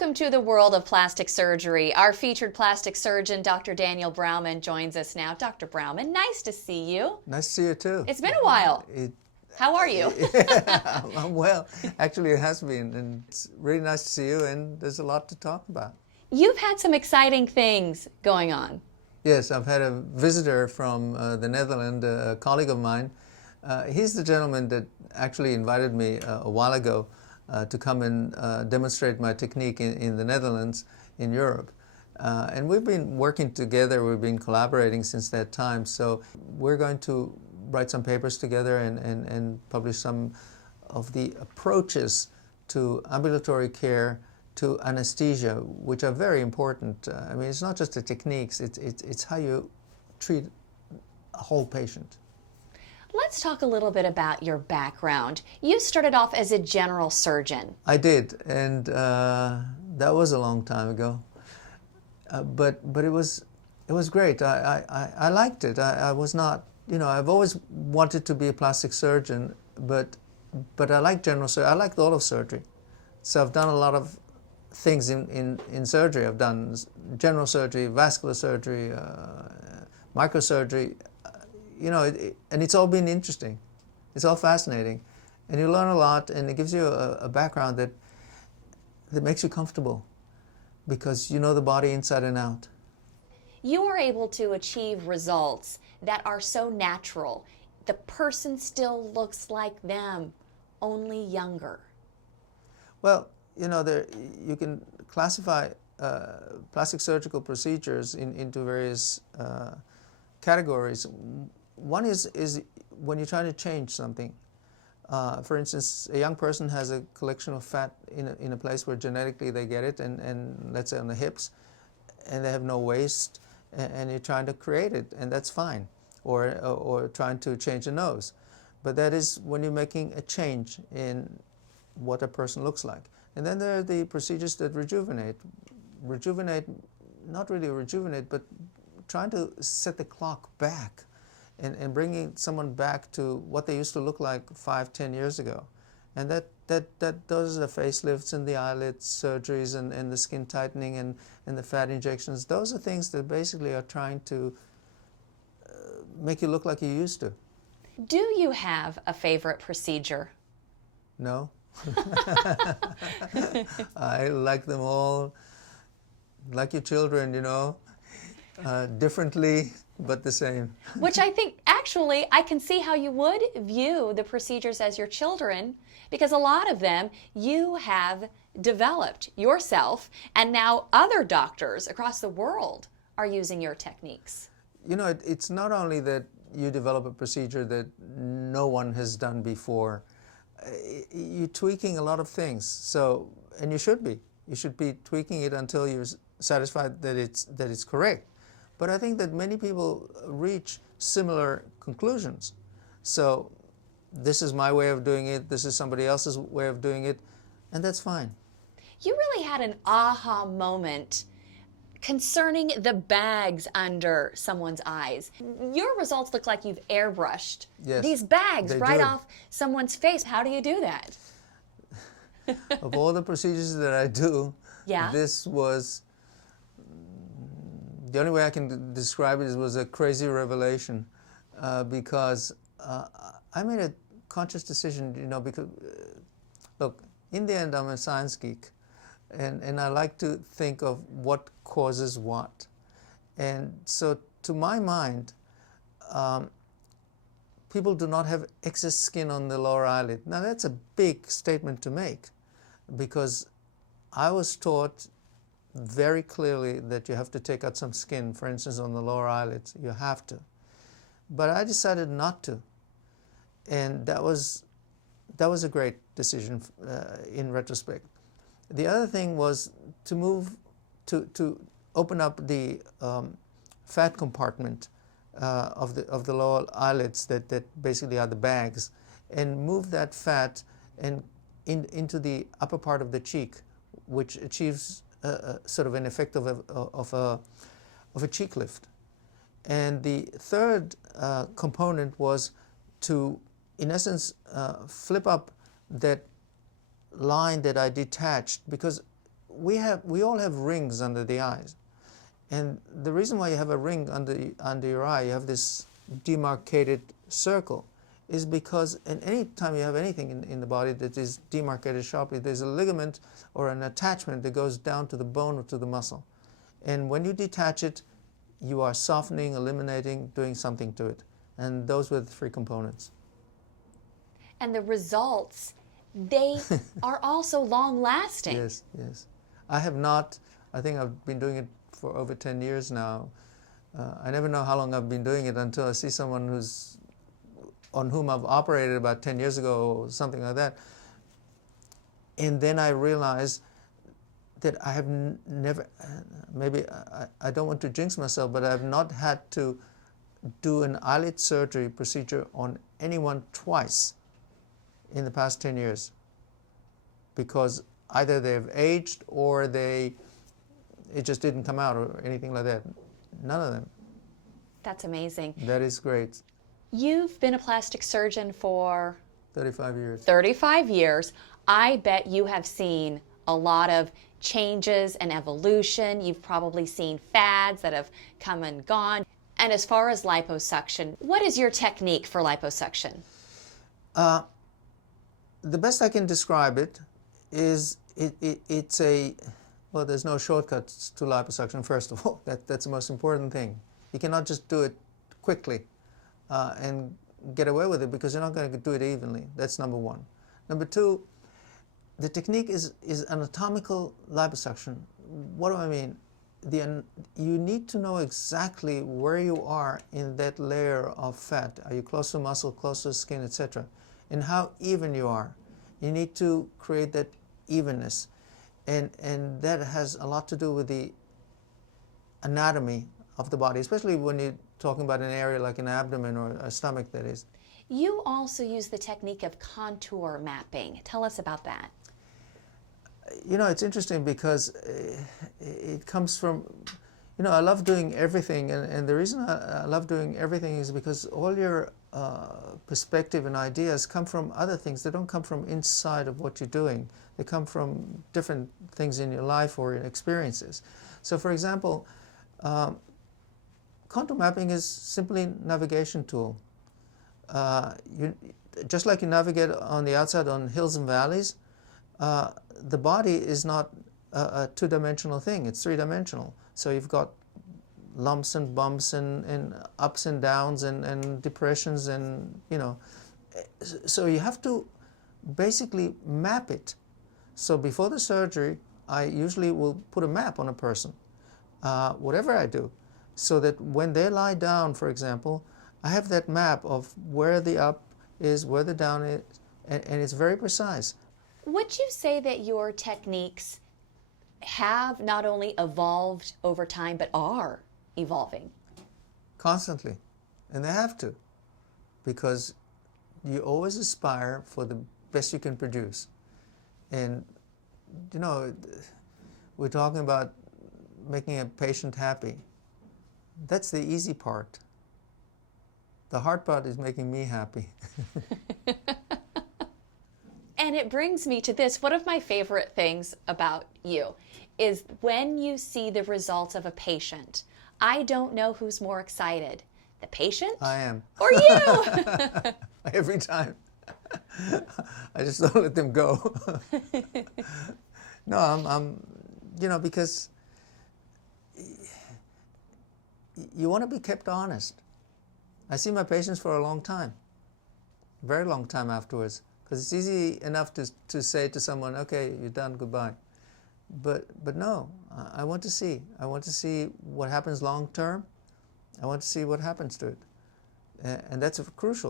Welcome to the world of plastic surgery. Our featured plastic surgeon, Dr. Daniel Brauman, joins us now. Dr. Brauman, nice to see you. Nice to see you too. It's been a while. How are you? I'm well. Actually, it has been, and it's really nice to see you, and there's a lot to talk about. You've had some exciting things going on. Yes, I've had a visitor from the Netherlands, a colleague of mine. He's the gentleman that actually invited me a while ago to come and demonstrate my technique in the Netherlands, in Europe. And we've been working together, we've been collaborating since that time. So we're going to write some papers together and publish some of the approaches to ambulatory care, to anesthesia, which are very important. I mean, it's not just the techniques, it's how you treat a whole patient. Let's talk a little bit about your background. You started off as a general surgeon. I did, and that was a long time ago. But it was great. I liked it. I was not, I've always wanted to be a plastic surgeon, but I like general surgery. I liked all of surgery. So I've done a lot of things in surgery. I've done general surgery, vascular surgery, microsurgery, and it's all been interesting. It's all fascinating. And you learn a lot, and it gives you a background that makes you comfortable because you know the body inside and out. You are able to achieve results that are so natural. The person still looks like them, only younger. Well, you can classify plastic surgical procedures into various categories. One is when you're trying to change something. For instance, a young person has a collection of fat in a place where genetically they get it, and let's say on the hips, and they have no waist, and you're trying to create it, and that's fine. Or trying to change a nose. But that is when you're making a change in what a person looks like. And then there are the procedures that rejuvenate. Not really rejuvenate, but trying to set the clock back and bringing someone back to what they used to look like 5-10 years ago. And those are the facelifts and the eyelid surgeries and the skin tightening and the fat injections. Those are things that basically are trying to make you look like you used to. Do you have a favorite procedure? No. I like them all, like your children, differently but the same. Which I think, actually, I can see how you would view the procedures as your children, because a lot of them you have developed yourself, and now other doctors across the world are using your techniques. It's not only that you develop a procedure that no one has done before. You're tweaking a lot of things, and you should be. You should be tweaking it until you're satisfied that it's correct. But I think that many people reach similar conclusions. So this is my way of doing it, this is somebody else's way of doing it, and that's fine. You really had an aha moment concerning the bags under someone's eyes. Your results look like you've airbrushed these bags right off someone's face. How do you do that? Of all the procedures that I do, this was, the only way I can describe it was a crazy revelation, because I made a conscious decision, because, look, in the end I'm a science geek. And I like to think of what causes what. And so to my mind, people do not have excess skin on the lower eyelid. Now that's a big statement to make, because I was taught very clearly that you have to take out some skin, for instance on the lower eyelids, you have to. But I decided not to. And that was a great decision in retrospect. The other thing was to move to open up the fat compartment of the lower eyelids that basically are the bags, and move that fat into the upper part of the cheek, which achieves sort of an effect of a cheek lift. And the third component was to, in essence, flip up that line that I detached, because we all have rings under the eyes. And the reason why you have a ring under your eye, you have this demarcated circle, is because any time you have anything in the body that is demarcated sharply, there's a ligament or an attachment that goes down to the bone or to the muscle. And when you detach it, you are softening, eliminating, doing something to it. And those were the three components. And the results, they are also long-lasting. Yes, yes. I think I've been doing it for over 10 years now. I never know how long I've been doing it until I see someone on whom I've operated about 10 years ago or something like that. And then I realize that I have never, maybe I don't want to jinx myself, but I have not had to do an eyelid surgery procedure on anyone twice in the past 10 years. Because either they've aged or it just didn't come out or anything like that. None of them. That's amazing. That is great. You've been a plastic surgeon for 35 years. 35 years. I bet you have seen a lot of changes and evolution. You've probably seen fads that have come and gone. And as far as liposuction, what is your technique for liposuction? The best I can describe it is it's well, there's no shortcuts to liposuction, first of all. That's the most important thing. You cannot just do it quickly and get away with it, because you're not going to do it evenly. That's number one. Number two, the technique is anatomical liposuction. What do I mean? You need to know exactly where you are in that layer of fat. Are you close to muscle, close to skin, etc., and how even you are. You need to create that evenness. And that has a lot to do with the anatomy of the body, especially when you're talking about an area like an abdomen or a stomach, that is. You also use the technique of contour mapping. Tell us about that. You know, it's interesting because it comes from, I love doing everything, and the reason I love doing everything is because all your perspective and ideas come from other things. They don't come from inside of what you're doing. They come from different things in your life or in experiences. So, for example, contour mapping is simply a navigation tool. Just like you navigate on the outside on hills and valleys, the body is not a two-dimensional thing. It's three-dimensional. So you've got lumps and bumps and ups and downs and depressions and, So you have to basically map it. So before the surgery, I usually will put a map on a person, whatever I do, so that when they lie down, for example, I have that map of where the up is, where the down is, and it's very precise. Would you say that your techniques have not only evolved over time, but are evolving? Constantly. And they have to, because you always aspire for the best you can produce. And, we're talking about making a patient happy. That's the easy part. The hard part is making me happy. And it brings me to this. One of my favorite things about you is when you see the results of a patient, I don't know who's more excited, the patient I am. or you. Every time. I just don't let them go. No, I'm because you want to be kept honest. I see my patients for a long time, very long time afterwards, because it's easy enough to say to someone, okay, you're done, goodbye. But no, I want to see. I want to see what happens long term. I want to see what happens to it. And that's crucial,